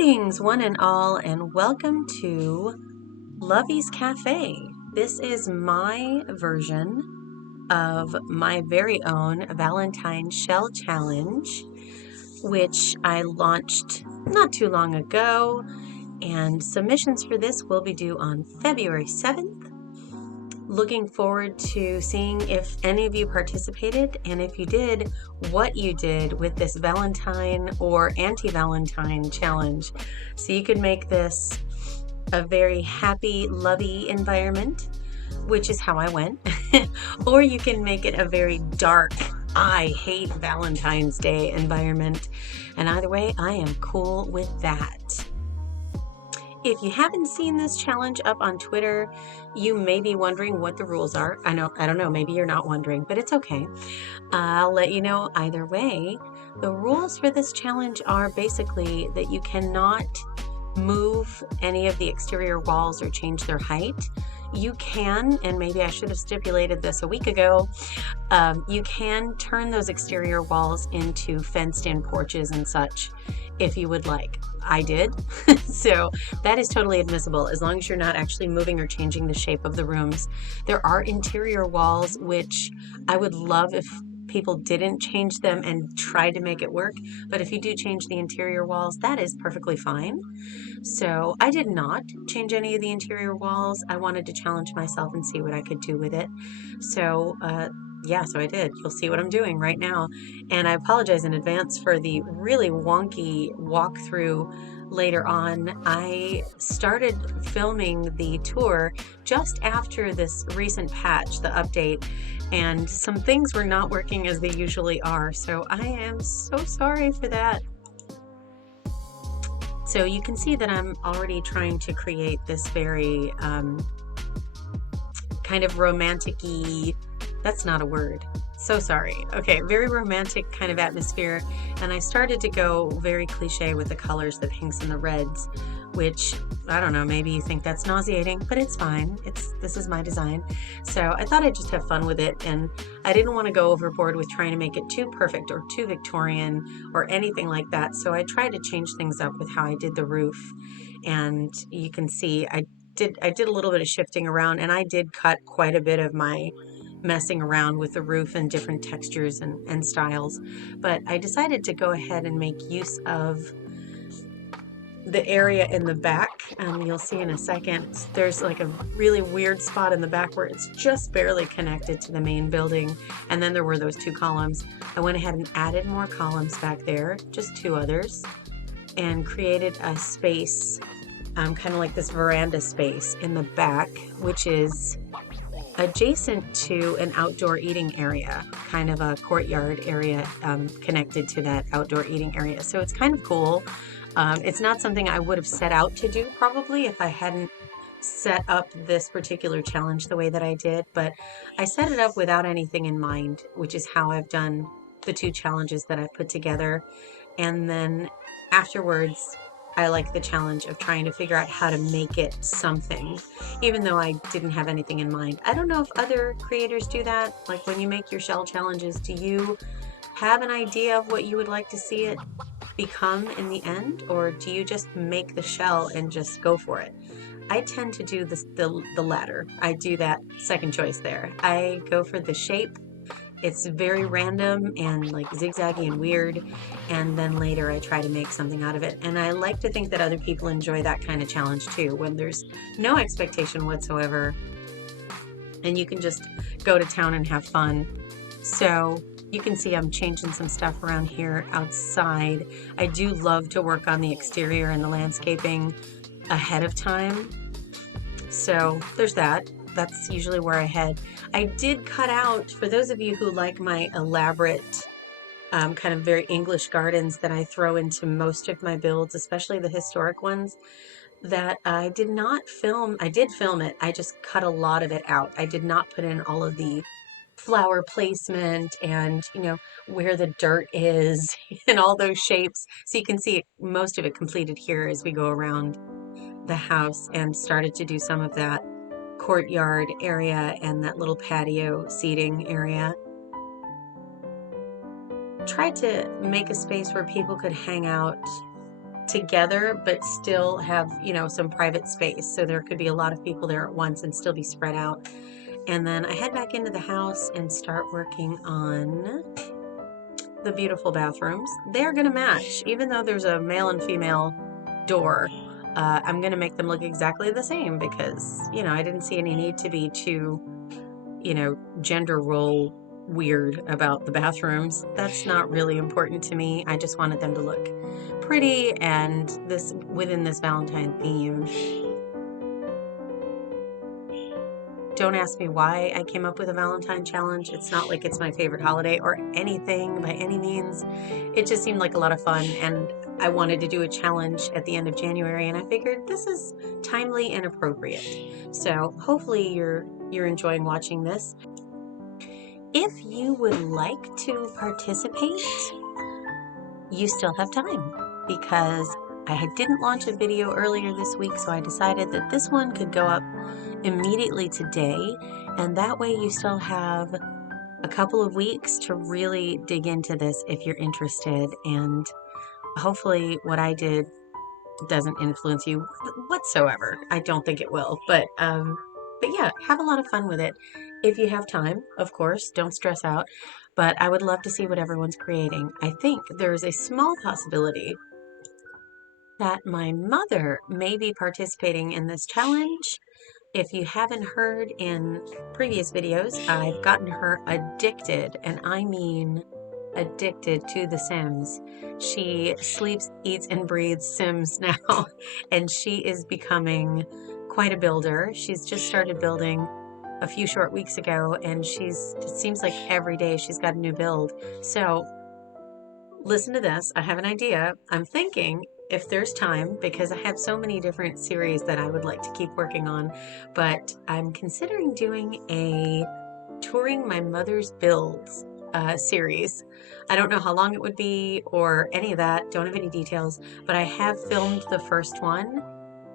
Greetings, one and all, and welcome to Lovey's Café. This is my version of my very own Valentine Shell Challenge, which I launched not too long ago, and submissions for this will be due on February 7th. Looking forward to seeing if any of you participated, and if you did, what you did with this Valentine or anti-Valentine challenge. So you could make this a very happy, lovey environment, which is how I went, or you can make it a very dark, I hate Valentine's Day environment. And either way, I am cool with that. If you haven't seen this challenge up on Twitter, you may be wondering what the rules are. I don't know, maybe you're not wondering, but it's okay. I'll let you know either way. The rules for this challenge are basically that you cannot move any of the exterior walls or change their height. You can, and maybe I should have stipulated this a week ago, you can turn those exterior walls into fenced-in porches and such if you would like. I did. So that is totally admissible as long as you're not actually moving or changing the shape of the rooms. There are interior walls, which I would love if people didn't change them and try to make it work. But if you do change the interior walls, that is perfectly fine. So I did not change any of the interior walls. I wanted to challenge myself and see what I could do with it. So yeah, so I did. You'll see what I'm doing right now. And I apologize in advance for the really wonky walkthrough later on. I started filming the tour just after this recent patch, the update, and some things were not working as they usually are. So I am so sorry for that. So you can see that I'm already trying to create this very kind of romantic-y, that's not a word, so sorry. Okay, very romantic kind of atmosphere, and I started to go very cliche with the colors, the pinks and the reds, which, I don't know, maybe you think that's nauseating, but it's fine. This is my design. So I thought I'd just have fun with it, and I didn't want to go overboard with trying to make it too perfect or too Victorian or anything like that. So I tried to change things up with how I did the roof, and you can see I did a little bit of shifting around, and I did cut quite a bit of my messing around with the roof and different textures and styles. But I decided to go ahead and make use of the area in the back. You'll see in a second, there's like a really weird spot in the back where it's just barely connected to the main building. And then there were those two columns. I went ahead and added more columns back there, just two others, and created a space, kind of like this veranda space in the back, which is adjacent to an outdoor eating area, kind of a courtyard area connected to that outdoor eating area. So it's kind of cool. It's not something I would have set out to do probably if I hadn't set up this particular challenge the way that I did, but I set it up without anything in mind, which is how I've done the two challenges that I've put together. And then afterwards, I like the challenge of trying to figure out how to make it something, even though I didn't have anything in mind. I don't know if other creators do that. Like when you make your shell challenges, do you have an idea of what you would like to see it become in the end, or do you just make the shell and just go for it? I tend to do the latter. I do that second choice there. I go for the shape. It's very random and like zigzaggy and weird, and then later I try to make something out of it. And I like to think that other people enjoy that kind of challenge too, when there's no expectation whatsoever and you can just go to town and have fun. So you can see I'm changing some stuff around here outside. I do love to work on the exterior and the landscaping ahead of time. So there's that. That's usually where I head. I did cut out, for those of you who like my elaborate, kind of very English gardens that I throw into most of my builds, especially the historic ones, that I did not film. I did film it. I just cut a lot of it out. I did not put in all of the flower placement and, you know, where the dirt is and all those shapes. So you can see most of it completed here as we go around the house, and started to do some of that courtyard area and that little patio seating area. Tried to make a space where people could hang out together, but still have, you know, some private space. So there could be a lot of people there at once and still be spread out. And then I head back into the house and start working on the beautiful bathrooms. They're gonna match, even though there's a male and female door. I'm gonna make them look exactly the same because, you know, I didn't see any need to be too, you know, gender role weird about the bathrooms. That's not really important to me. I just wanted them to look pretty and this within this Valentine theme. Don't ask me why I came up with a Valentine challenge. It's not like it's my favorite holiday or anything by any means. It just seemed like a lot of fun, and I wanted to do a challenge at the end of January, and I figured this is timely and appropriate. So hopefully you're enjoying watching this. If you would like to participate, you still have time, because I didn't launch a video earlier this week, so I decided that this one could go up immediately today, and that way you still have a couple of weeks to really dig into this if you're interested, and hopefully what I did doesn't influence you whatsoever. I don't think it will, but yeah, have a lot of fun with it. If you have time, of course, don't stress out, but I would love to see what everyone's creating. I think there's a small possibility that my mother may be participating in this challenge. If you haven't heard in previous videos, I've gotten her addicted, and I mean addicted to The Sims. She sleeps, eats, and breathes Sims now, and she is becoming quite a builder. She's just started building a few short weeks ago, and it seems like every day she's got a new build. So listen to this. I have an idea. I'm thinking, if there's time, because I have so many different series that I would like to keep working on, but I'm considering doing a touring my mother's builds series. I don't know how long it would be or any of that, don't have any details, but I have filmed the first one,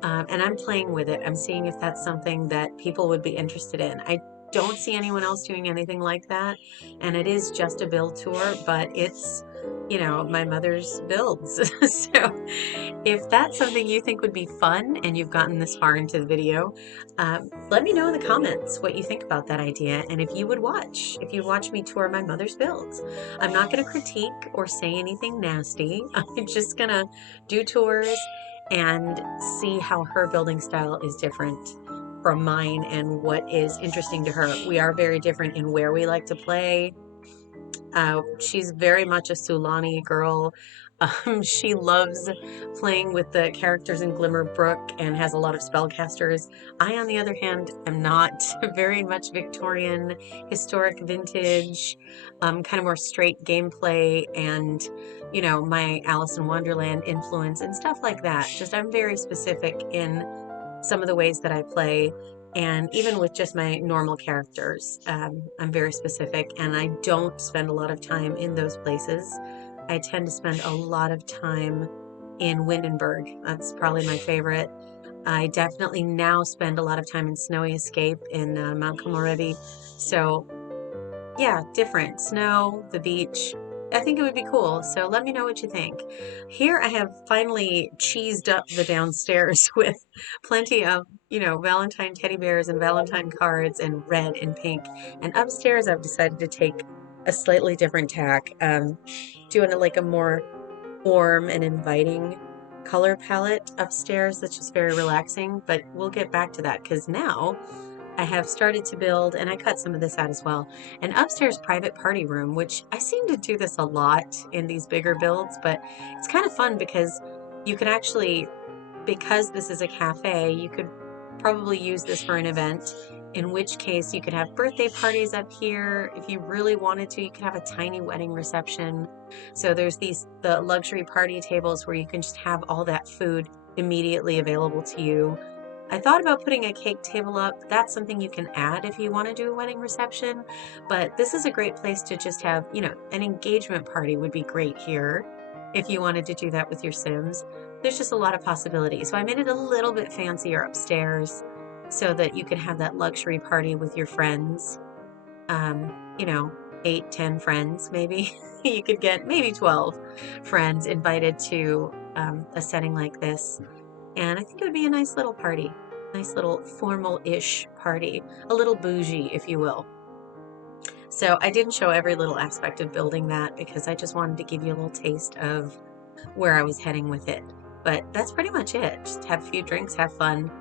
and I'm playing with it. I'm seeing if that's something that people would be interested in. I don't see anyone else doing anything like that, and it is just a build tour, but it's, you know, my mother's builds. So if that's something you think would be fun and you've gotten this far into the video, let me know in the comments what you think about that idea, and if you would watch me tour my mother's builds. I'm not going to critique or say anything nasty. I'm just going to do tours and see how her building style is different from mine and what is interesting to her. We are very different in where we like to play. She's very much a Sulani girl. She loves playing with the characters in Glimmerbrook and has a lot of spellcasters. I, on the other hand, am not. Very much Victorian, historic, vintage, kind of more straight gameplay, and, you know, my Alice in Wonderland influence and stuff like that. Just I'm very specific in some of the ways that I play. And even with just my normal characters, I'm very specific, and I don't spend a lot of time in those places. I tend to spend a lot of time in Windenburg. That's probably my favorite. I definitely now spend a lot of time in Snowy Escape in Mount Komorebi. So yeah, different. Snow, the beach. I think it would be cool. So let me know what you think. Here I have finally cheesed up the downstairs with plenty of, you know, Valentine teddy bears and Valentine cards and red and pink. And upstairs I've decided to take a slightly different tack, doing it like a more warm and inviting color palette upstairs that's just very relaxing. But we'll get back to that, because now I have started to build, and I cut some of this out as well, an upstairs private party room, which I seem to do this a lot in these bigger builds, but it's kind of fun because you can actually, because this is a cafe, you could probably use this for an event, in which case you could have birthday parties up here. If you really wanted to, you could have a tiny wedding reception. So there's the luxury party tables where you can just have all that food immediately available to you. I thought about putting a cake table up. That's something you can add if you want to do a wedding reception, but this is a great place to just have, you know, an engagement party would be great here if you wanted to do that with your Sims. There's just a lot of possibilities. So I made it a little bit fancier upstairs so that you could have that luxury party with your friends. You know, 8, 10 friends maybe. You could get maybe 12 friends invited to a setting like this. And I think it would be a nice little party, nice little formal-ish party, a little bougie, if you will. So I didn't show every little aspect of building that because I just wanted to give you a little taste of where I was heading with it. But that's pretty much it. Just have a few drinks, have fun.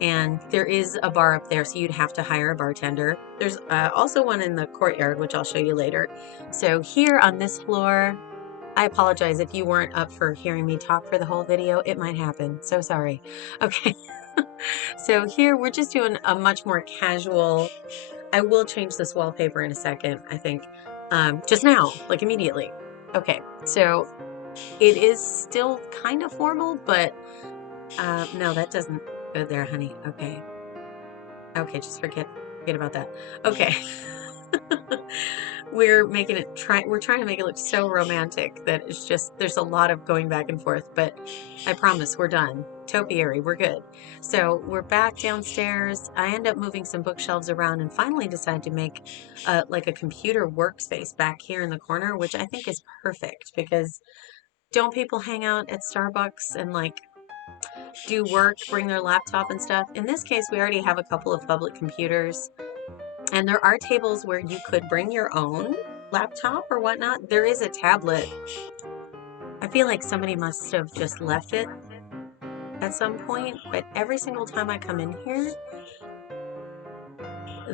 And there is a bar up there, so you'd have to hire a bartender. There's also one in the courtyard, which I'll show you later. So here on this floor, I apologize if you weren't up for hearing me talk for the whole video. It might happen. So sorry. Okay. So here we're just doing a much more casual. I will change this wallpaper in a second, I think. Just now, like immediately. Okay. So it is still kind of formal, but no, that doesn't go there, honey. Okay. Okay, just forget about that. Okay. We're trying to make it look so romantic that it's just there's a lot of going back and forth, but I promise we're done. Topiary, we're good. So we're back downstairs. I end up moving some bookshelves around and finally decide to make like a computer workspace back here in the corner, which I think is perfect because don't people hang out at Starbucks and like do work, bring their laptop and stuff? In this case, we already have a couple of public computers. And there are tables where you could bring your own laptop or whatnot. There is a tablet. I feel like somebody must have just left it at some point, but every single time I come in here,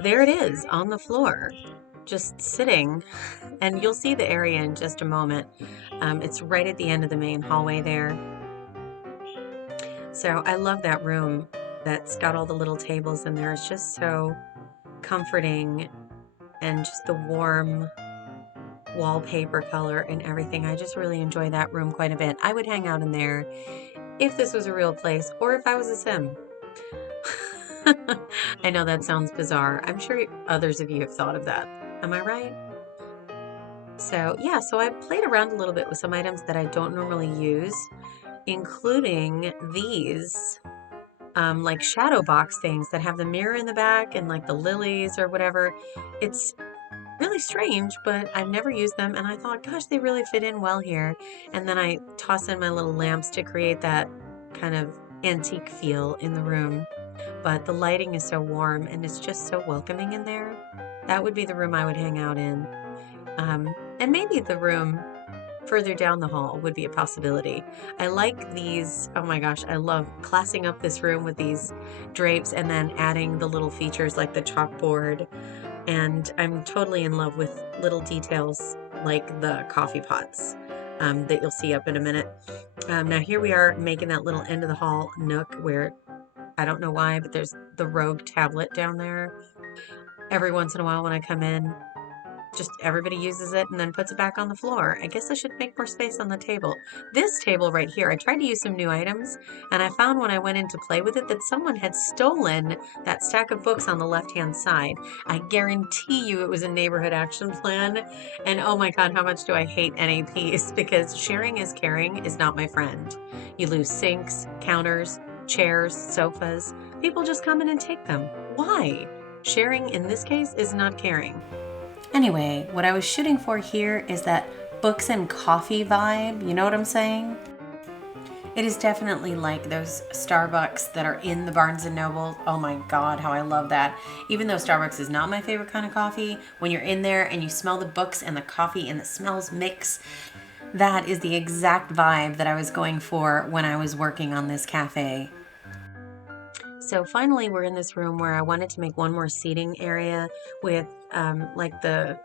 there it is on the floor, just sitting. And you'll see the area in just a moment. It's right at the end of the main hallway there. So I love that room that's got all the little tables in there. It's just so comforting and just the warm wallpaper color and everything. I just really enjoy that room quite a bit. I would hang out in there if this was a real place or if I was a sim. I know that sounds bizarre. I'm sure others of you have thought of that. Am I right? So yeah, so I played around a little bit with some items that I don't normally use, including these like shadow box things that have the mirror in the back and like the lilies or whatever. It's really strange, but I've never used them, and I thought, gosh, they really fit in well here. And then I toss in my little lamps to create that kind of antique feel in the room. But the lighting is so warm and it's just so welcoming in there. That would be the room I would hang out in. And maybe the room further down the hall would be a possibility. I like these. Oh my gosh, I love classing up this room with these drapes and then adding the little features like the chalkboard. And I'm totally in love with little details like the coffee pots that you'll see up in a minute. Now here we are making that little end of the hall nook where I don't know why, but there's the rogue tablet down there. Every once in a while when I come in, just everybody uses it and then puts it back on the floor. I guess I should make more space on the table. This table right here, I tried to use some new items, and I found when I went in to play with it that someone had stolen that stack of books on the left-hand side. I guarantee you it was a neighborhood action plan, and oh my god, how much do I hate NAPs, because sharing is caring is not my friend. You lose sinks, counters, chairs, sofas. People just come in and take them. Why? Sharing in this case is not caring. Anyway, what I was shooting for here is that books and coffee vibe, you know what I'm saying? It is definitely like those Starbucks that are in the Barnes & Noble. Oh my god, how I love that. Even though Starbucks is not my favorite kind of coffee, when you're in there and you smell the books and the coffee and the smells mix, that is the exact vibe that I was going for when I was working on this cafe. So finally we're in this room where I wanted to make one more seating area with like the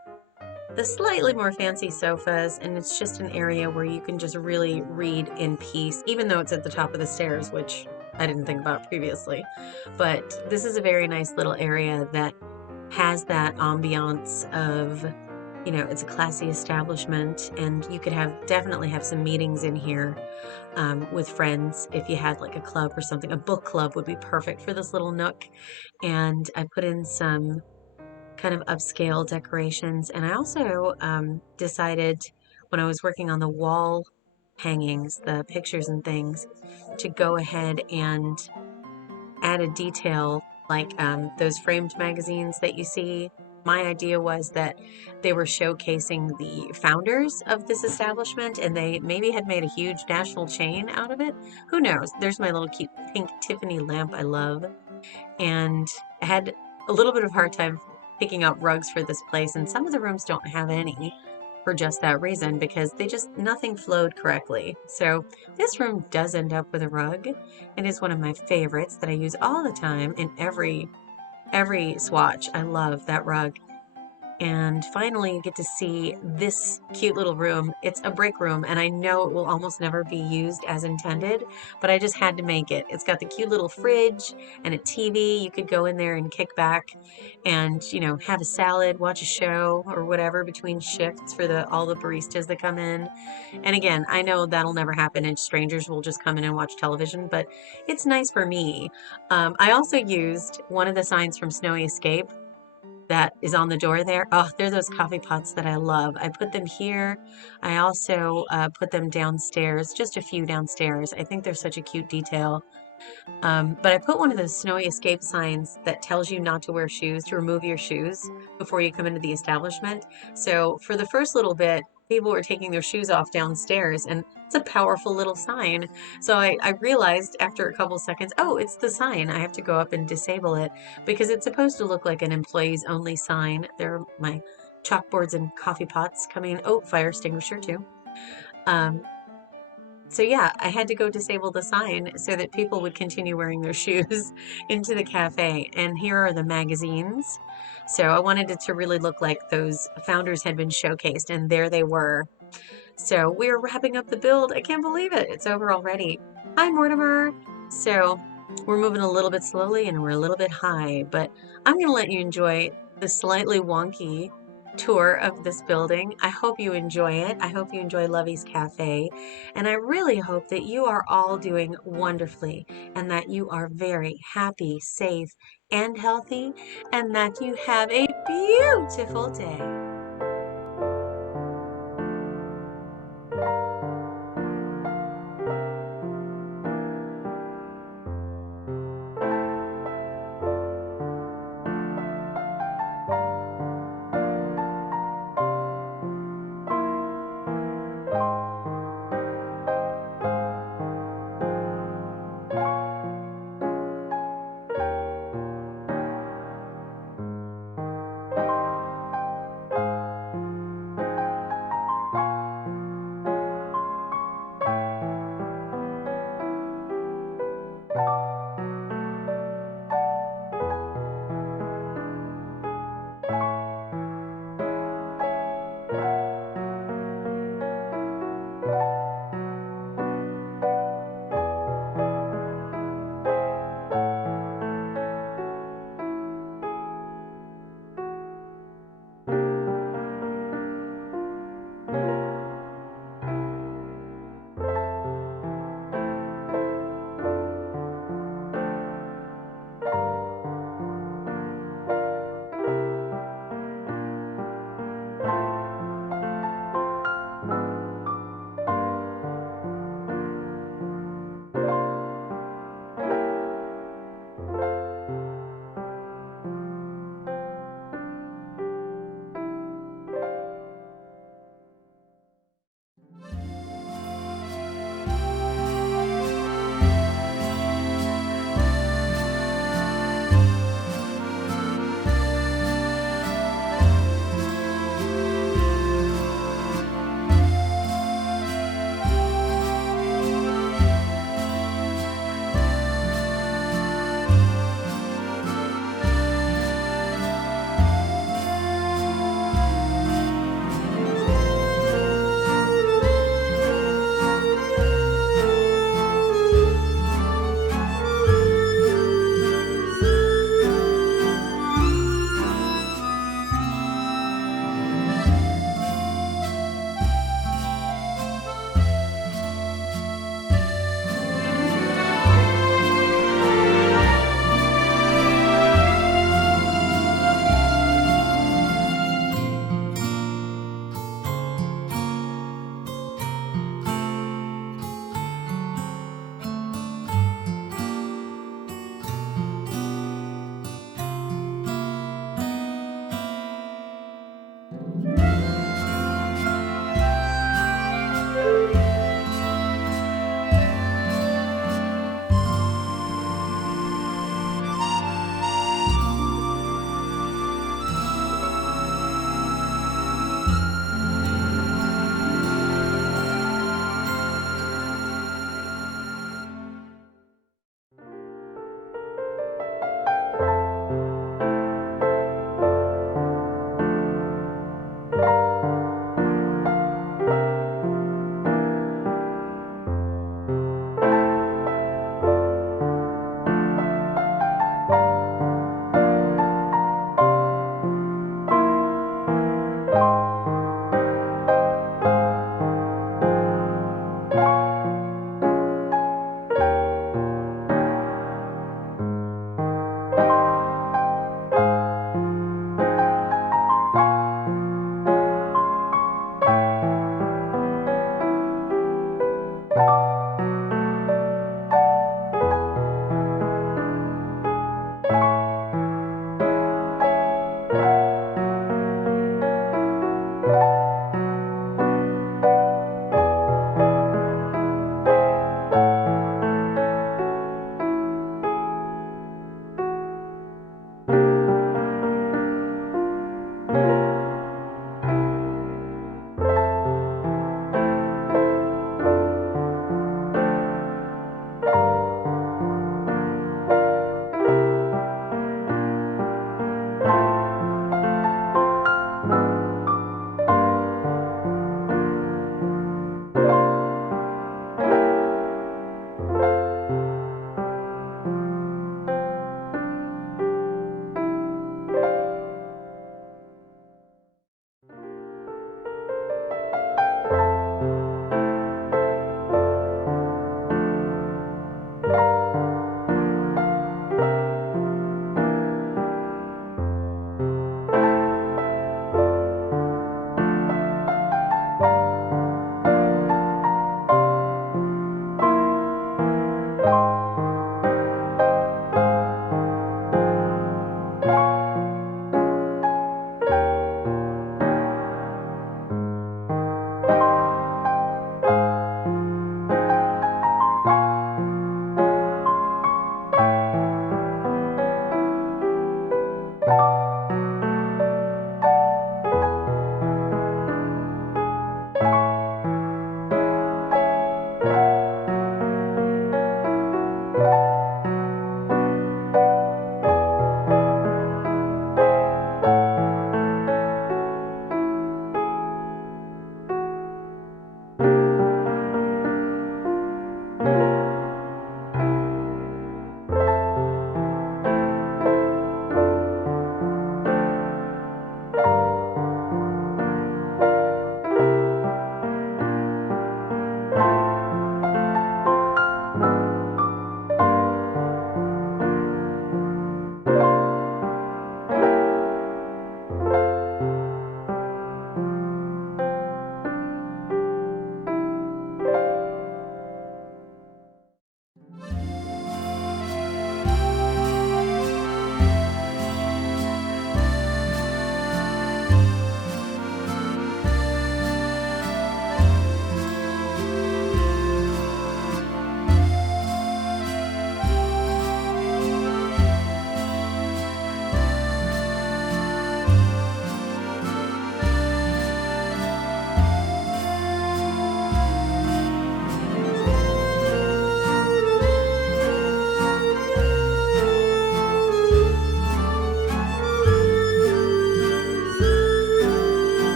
slightly more fancy sofas, and it's just an area where you can just really read in peace, even though it's at the top of the stairs, which I didn't think about previously. But this is a very nice little area that has that ambiance of, you know, it's a classy establishment, and you could definitely have some meetings in here with friends if you had like a club or something. A book club would be perfect for this little nook. And I put in some kind of upscale decorations, and I also decided when I was working on the wall hangings, the pictures and things, to go ahead and add a detail like those framed magazines that you see. My idea was that they were showcasing the founders of this establishment and they maybe had made a huge national chain out of it. Who knows? There's my little cute pink Tiffany lamp I love. And I had a little bit of a hard time picking out rugs for this place, and some of the rooms don't have any for just that reason because they just nothing flowed correctly. So this room does end up with a rug. It is one of my favorites that I use all the time in every swatch. I love that rug. And finally, you get to see this cute little room. It's a break room, and I know it will almost never be used as intended, but I just had to make it. It's got the cute little fridge and a TV. You could go in there and kick back and, have a salad, watch a show or whatever between shifts for all the baristas that come in. And again, I know that'll never happen and strangers will just come in and watch television, but it's nice for me. I also used one of the signs from Snowy Escape that is on the door there. Oh, they're those coffee pots that I love. I put them here. I also put them downstairs, just a few downstairs. I think they're such a cute detail. But I put one of those Snowy Escape signs that tells you not to wear shoes, to remove your shoes before you come into the establishment. So for the first little bit, people were taking their shoes off downstairs, and it's a powerful little sign. So I realized after a couple seconds, oh, it's the sign. I have to go up and disable it because it's supposed to look like an employees only sign. There are my chalkboards and coffee pots coming in. Oh, fire extinguisher too. Um, so yeah, I had to go disable the sign so that people would continue wearing their shoes into the cafe. And here are the magazines. So I wanted it to really look like those founders had been showcased, and there they were. So we're wrapping up the build. I can't believe it. It's over already. Hi, Mortimer. So we're moving a little bit slowly and we're a little bit high, but I'm going to let you enjoy the slightly wonky tour of this building. I hope you enjoy it. I hope you enjoy Lovey's Cafe. And I really hope that you are all doing wonderfully and that you are very happy, safe, and healthy, and that you have a beautiful day.